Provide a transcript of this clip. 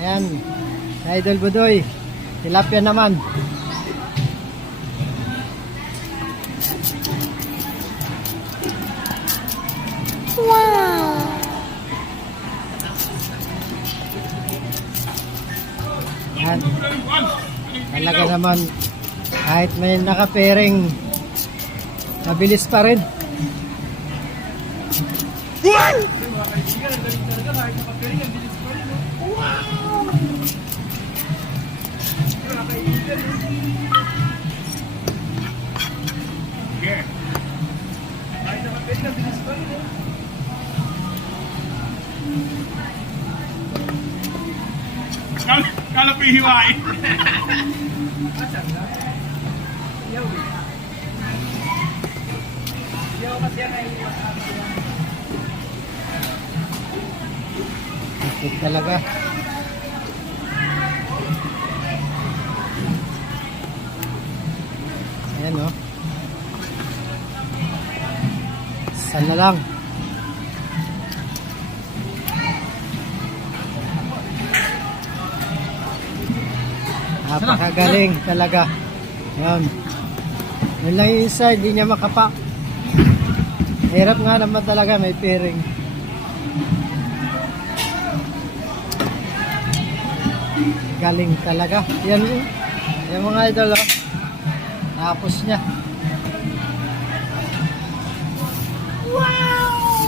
Ayan. Idol Budoy. Tilapia naman. Wow! Ayan. Talaga naman. Kahit may nakapering, mabilis pa rin. Kala ko hiwain. Ikot talaga. Ayan o. Sana lang. Napakagaling talaga. Ayan. Yun lang yung isa, hindi niya makapa. Hirap nga naman talaga, may pairing. Galing talaga. Yan yung mga idol. Tapos niya.